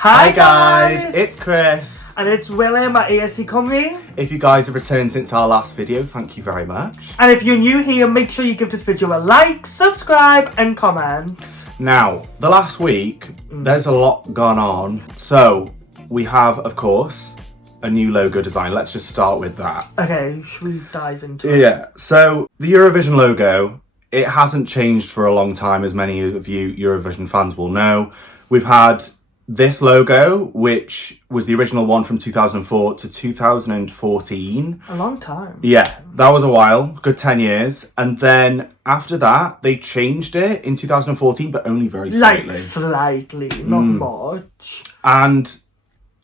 Hi guys, it's Chris. And it's Willem at ESC Cymru. If you guys have returned since our last video, thank you very much. And if you're new here, make sure you give this video a like, subscribe and comment. Now, the last week, there's a lot gone on. So, we have, of course, a new logo design. Let's just start with that. Okay, should we dive into it? Yeah, so the Eurovision logo, it hasn't changed for a long time, as many of you Eurovision fans will know. We've had this logo, which was the original one from 2004 to 2014. A long time. Yeah, that was a while, good 10 years. And then after that, they changed it in 2014, but only very slightly. Like slightly, not much. And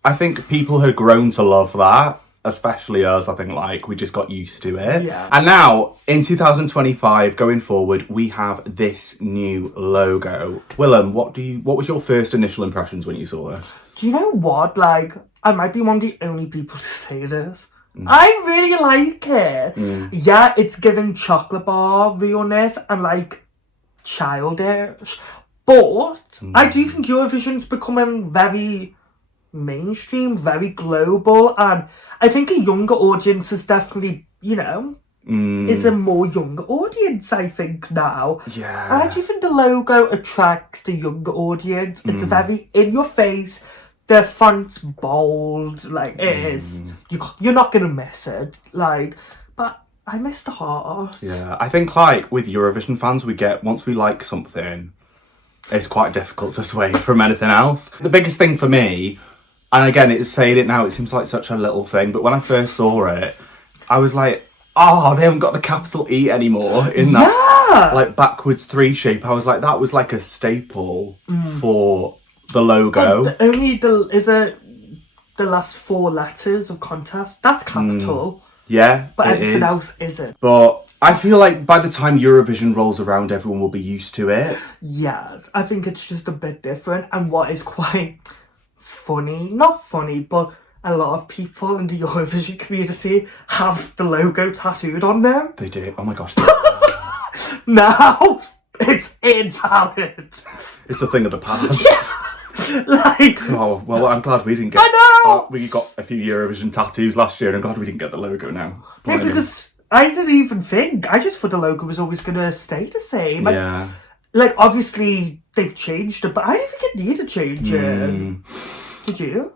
I think people had grown to love that, especially us. I think we just got used to it. Yeah. And now in 2025, going forward, we have this new logo. Willem, what was your first initial impressions when you saw it? Do you know what? I might be one of the only people to say this. I really like it. Yeah, it's giving chocolate bar realness and childish. But I do think Eurovision's becoming very mainstream, very global, and I think a younger audience is definitely, it's a more younger audience, I think, now. Yeah. And I do think the logo attracts the younger audience. It's very in your face. The font's bold, it is. You're not gonna miss it. But I miss the heart. Yeah, I think with Eurovision fans, once we like something, it's quite difficult to sway from anything else. The biggest thing for me, and again, it's saying it now, it seems like such a little thing, but when I first saw it, I was like, oh, they haven't got the capital E anymore in that backwards 3 shape. I was like, that was like a staple for the logo. The last 4 letters of contest, that's capital. Yeah, but everything else isn't. But I feel like by the time Eurovision rolls around, everyone will be used to it. Yes, I think it's just a bit different, and what is quite funny, not funny, but a lot of people in the Eurovision community have the logo tattooed on them. They do. Oh my gosh. Now it's invalid. It's a thing of the past. Oh well, I'm glad we didn't get. I know. We got a few Eurovision tattoos last year, and I'm glad we didn't get the logo now. No, because I didn't even think. I just thought the logo was always gonna stay the same. Yeah. Obviously they've changed it, but I didn't think it needed changing. Did you?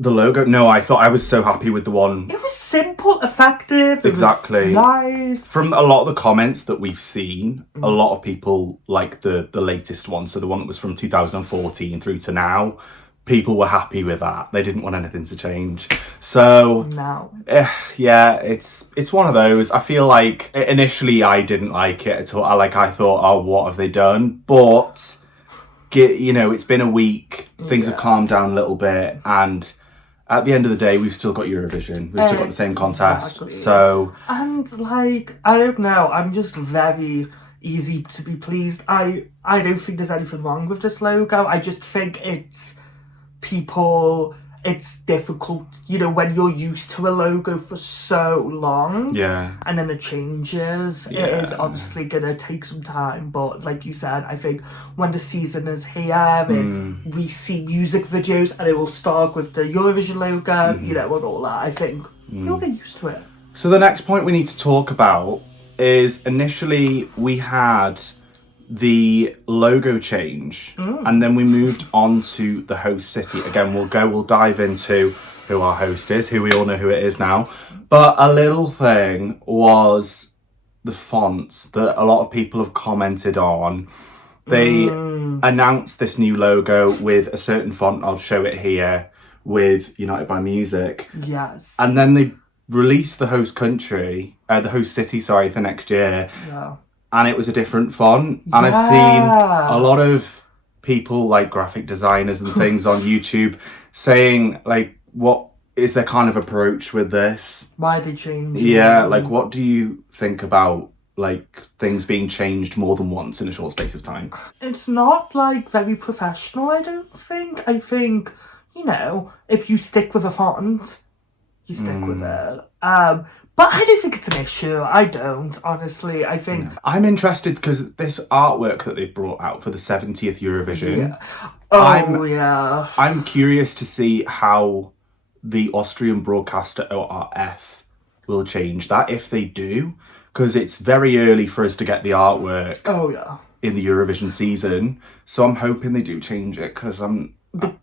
The logo? No, I was so happy with the one. It was simple, effective. Exactly. It was nice. From a lot of the comments that we've seen, a lot of people like the latest one. So the one that was from 2014 through to now. People were happy with that. They didn't want anything to change. So no. Yeah, it's one of those. I feel like initially I didn't like it at all. I thought, oh, what have they done? But it's been a week. Things have calmed down a little bit, and at the end of the day, we've still got Eurovision. We've still got the same contest. Exactly. So and I don't know. I'm just very easy to be pleased. I don't think there's anything wrong with this logo. I just think it's difficult, when you're used to a logo for so long. Yeah. And then it changes. Yeah. It is obviously gonna take some time, but like you said, I think when the season is here and we see music videos and it will start with the Eurovision logo, and all that, I think you'll get used to it. So the next point we need to talk about is initially we had the logo change and then we moved on to the host city. Again, we'll dive into who our host is, who we all know who it is now. But a little thing was the fonts that a lot of people have commented on. They announced this new logo with a certain font, I'll show it here, with United by Music. Yes. And then they released the host city, for next year. Yeah. And it was a different font. And I've seen a lot of people, graphic designers and things on YouTube, saying, what is their kind of approach with this? Why they changed it? Yeah, what do you think about, things being changed more than once in a short space of time? It's not, very professional, I don't think. I think, if you stick with a font, you stick with it. But I don't think it's an issue. I don't, honestly. I think... I'm interested because this artwork that they brought out for the 70th Eurovision... Yeah. Oh, I'm curious to see how the Austrian broadcaster ORF will change that, if they do. Because it's very early for us to get the artwork in the Eurovision season. So I'm hoping they do change it, because the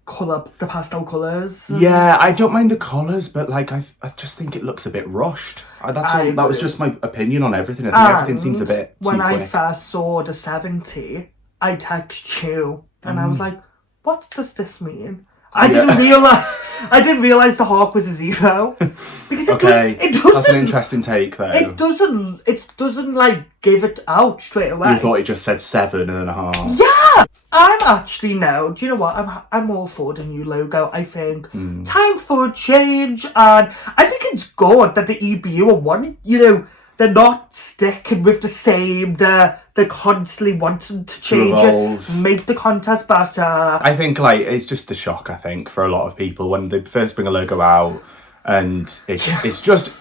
pastel colours. Yeah, I don't mind the colours, but like I just think it looks a bit rushed. That was just my opinion on everything. I think everything seems a bit too when I quick. first saw the 70, I texted you and I was like, what does this mean? I didn't realise the Hawk was a 0. Because it doesn't... That's an interesting take, though. It doesn't like give it out straight away. You thought it just said 7.5. Yeah! I'm actually now, do you know what? I'm all for the new logo. I think time for a change, and I think it's good that the EBU are one, they're not sticking with the same, they're constantly wanting to change it, make the contest better. I think, like, it's just the shock, I think, for a lot of people when they first bring a logo out, and it's just,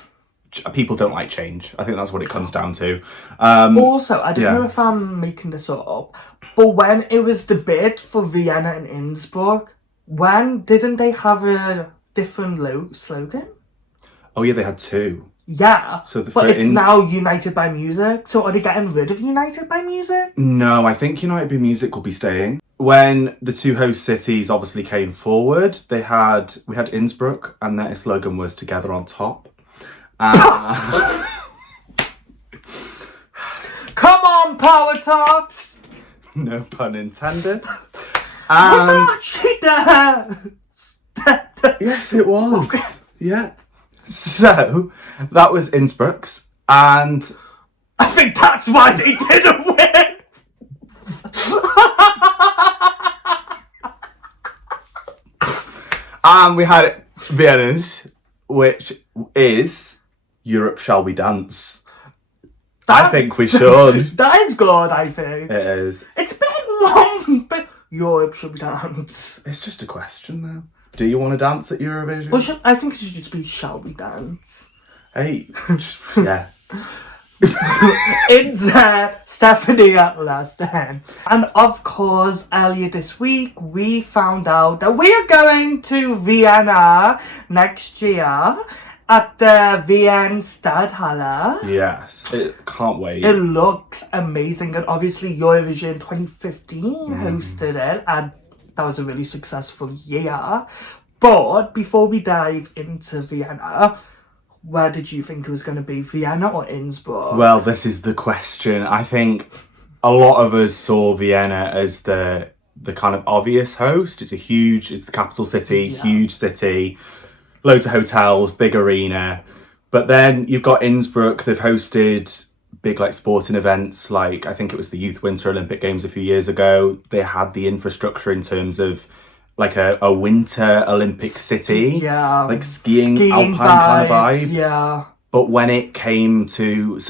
people don't like change. I think that's what it comes down to. Also, I don't know if I'm making this up, but when it was the bid for Vienna and Innsbruck, didn't they have a different slogan? Oh yeah, they had 2. Yeah, but it's now United by Music. So are they getting rid of United by Music? No, I think United by Music will be staying. When the 2 host cities obviously came forward, we had Innsbruck, and their slogan was "Together on Top." Come on, Power Tops! No pun intended. Was that actually there? Yes, it was. Okay. Yeah. So, that was Innsbruck's, and I think that's why they didn't win! And we had Vienna's, which is Europe Shall We Dance. I think we should. That is good, I think. It is. It's been long, but Europe Shall We Dance. It's just a question, though. Do you want to dance at Eurovision? Well, I think it should just be Shall We Dance. Hey, yeah. It's Stephanie at Last Dance. And of course, earlier this week, we found out that we are going to Vienna next year at the Wien Stadthalle. Yes, can't wait. It looks amazing, and obviously Eurovision 2015 hosted it, and that was a really successful year. But before we dive into Vienna, where did you think it was going to be, Vienna or Innsbruck? Well, this is the question. I think a lot of us saw Vienna as the kind of obvious host. It's the capital city, huge city, loads of hotels, big arena. But then you've got Innsbruck. They've hosted big sporting events, like I think it was the Youth Winter Olympic Games a few years ago. They had the infrastructure in terms of like a winter Olympic city, like skiing alpine kind of vibe. Yeah. But when it came to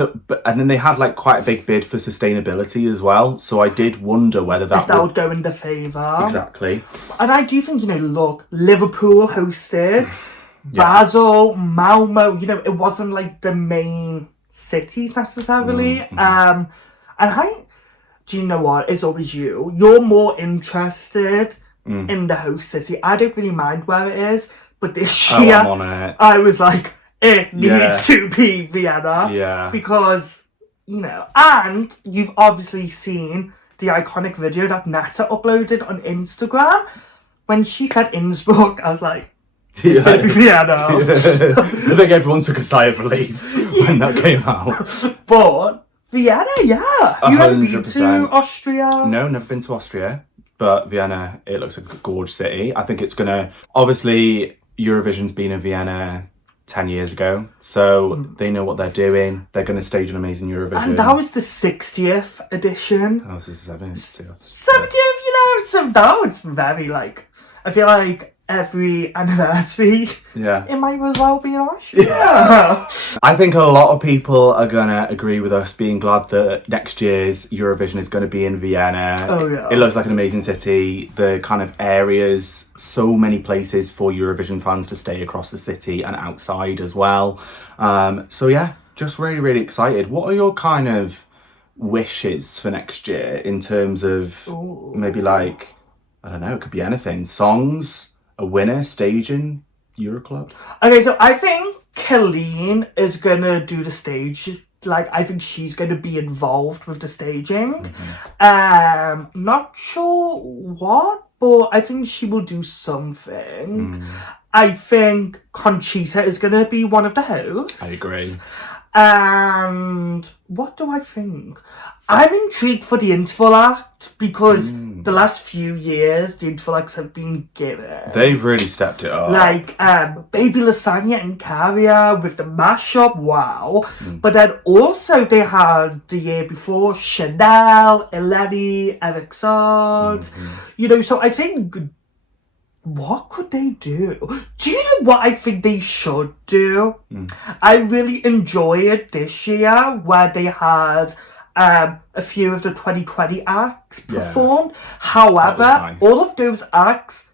and then they had quite a big bid for sustainability as well. So I did wonder whether that would go in the favour. Exactly. And I do think look, Liverpool hosted, Basel, Malmo. It wasn't the main cities necessarily. And do you know what? It's always you. You're more interested in the host city. I don't really mind where it is, but this year I'm on it. I was like, it needs to be Vienna. Yeah. Because, and you've obviously seen the iconic video that Nata uploaded on Instagram. When she said Innsbruck, I was like, it's going to be Vienna. I think everyone took a sigh of relief when that came out. But Vienna, You haven't been to Austria? No, never been to Austria. But Vienna, it looks like a gorgeous city. I think it's going to... Obviously, Eurovision's been in Vienna 10 years ago. So they know what they're doing. They're going to stage an amazing Eurovision. And that was the 60th edition. Oh, this is 70th. 70th, so now it's very I feel like every anniversary, Yeah. it might as well be in Austria. I think a lot of people are gonna agree with us being glad that next year's Eurovision is gonna be in Vienna. Oh, yeah. It looks like an amazing city. The kind of areas, so many places for Eurovision fans to stay across the city and outside as well. So yeah, just really, really excited. What are your kind of wishes for next year in terms of maybe like, I don't know, it could be anything. Songs, a winner, staging, Euroclub? Okay, so I think Colleen is gonna do the stage. Like, I think she's gonna be involved with the staging. Not sure what, but I think she will do something. I think Conchita is gonna be one of the hosts. I agree. And what do I think? I'm intrigued for the interval act because the last few years the interval acts have been given. They've really stepped it up. Like Baby Lasagna and Carrier with the mashup, wow. But then also they had the year before Chanel, Eleni, Eric Sard. You know, so I think, what could they do? Do you know what I think they should do? I really enjoyed this year where they had a few of the 2020 acts perform. However, nice. all of those acts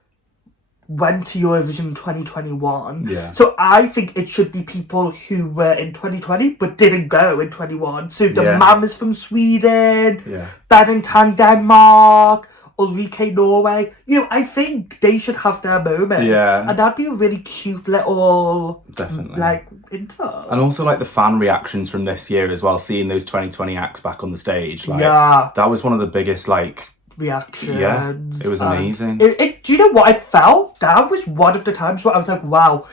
went to Eurovision 2021. Yeah. So I think it should be people who were in 2020 but didn't go in 21. So the Mamas from Sweden, Bennington Denmark, Ulrike Norway. You know, I think they should have their moment. Yeah. And that'd be a really cute little, Definitely. like, intro. And also like the fan reactions from this year as well, seeing those 2020 acts back on the stage. Like, Yeah. that was one of the biggest, like, Reactions. yeah, it was amazing. Do you know what I felt? That was one of the times where I was like, wow,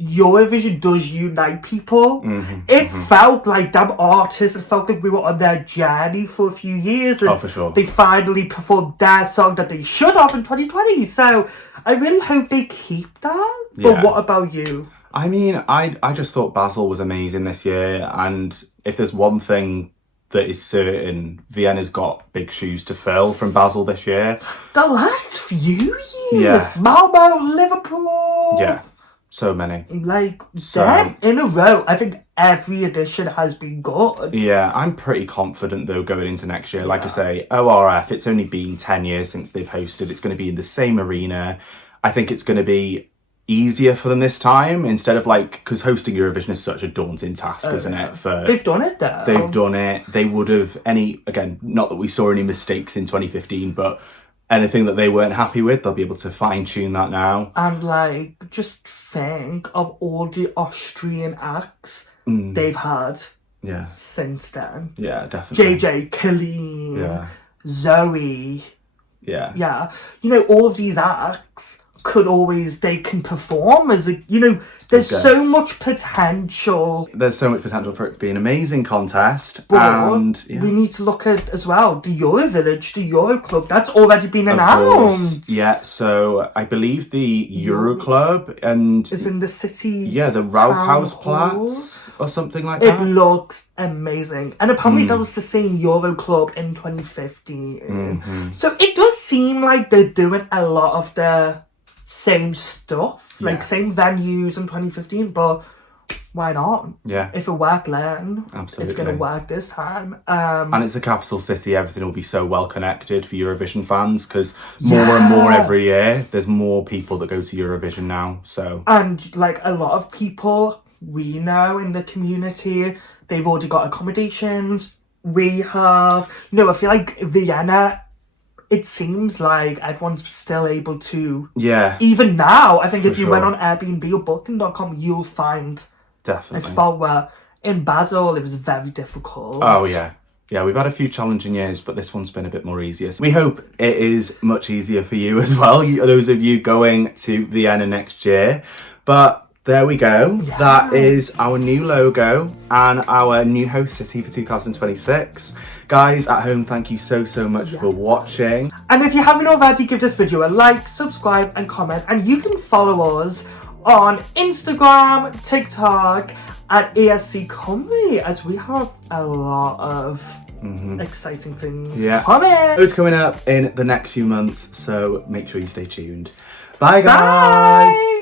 Eurovision does unite people. It felt like them artists, it felt like we were on their journey for a few years, and for sure. they finally performed their song that they should have in 2020. So I really hope they keep that. But what about you? I mean, I just thought Basel was amazing this year, and if there's one thing that is certain, Vienna's got big shoes to fill from Basel this year. The last few years, Malmo, Liverpool. Yeah. So many. Like, them in a row. I think every edition has been good. Yeah, I'm pretty confident though going into next year. Like I say, ORF, it's only been 10 years since they've hosted. It's going to be in the same arena. I think it's going to be easier for them this time instead of like, because hosting Eurovision is such a daunting task, isn't it? They've done it though. They've done it. They would have again, not that we saw any mistakes in 2015, but anything that they weren't happy with, they'll be able to fine tune that now. And like, just think of all the Austrian acts they've had since then. Yeah, definitely. JJ, Colleen, Zoe. Yeah. You know, all of these acts they can perform as a, you know, there's so much potential. There's so much potential for it to be an amazing contest. But and we need to look at as well the Euro Village, the Euro Club, that's already been announced. Yeah, so I believe the Euro Club and it's in the city. Yeah, the Raufhausplatz or something like that. It looks amazing. And apparently that was the same Euro Club in 2015. So it does seem like they're doing a lot of the same stuff, like same venues in 2015, but why not? Yeah. If it worked then, absolutely, it's going to work this time. And it's a capital city, everything will be so well connected for Eurovision fans, because more and more every year, there's more people that go to Eurovision now, so. And like a lot of people we know in the community, they've already got accommodations. We have, you know, I feel like Vienna, it seems like everyone's still able to. Yeah. Even now, I think if you went on Airbnb or Booking.com, you'll find definitely a spot where in Basel it was very difficult. Oh yeah. Yeah, we've had a few challenging years, but this one's been a bit more easier. So we hope it is much easier for you as well, those of you going to Vienna next year. But there we go. Yes. That is our new logo and our new host city for 2026. Guys at home, thank you so much for watching. And if you haven't already, give this video a like, subscribe and comment. And you can follow us on Instagram, TikTok at ESC Cymru, as we have a lot of exciting things coming. It's coming up in the next few months, so make sure you stay tuned. Bye, guys. Bye.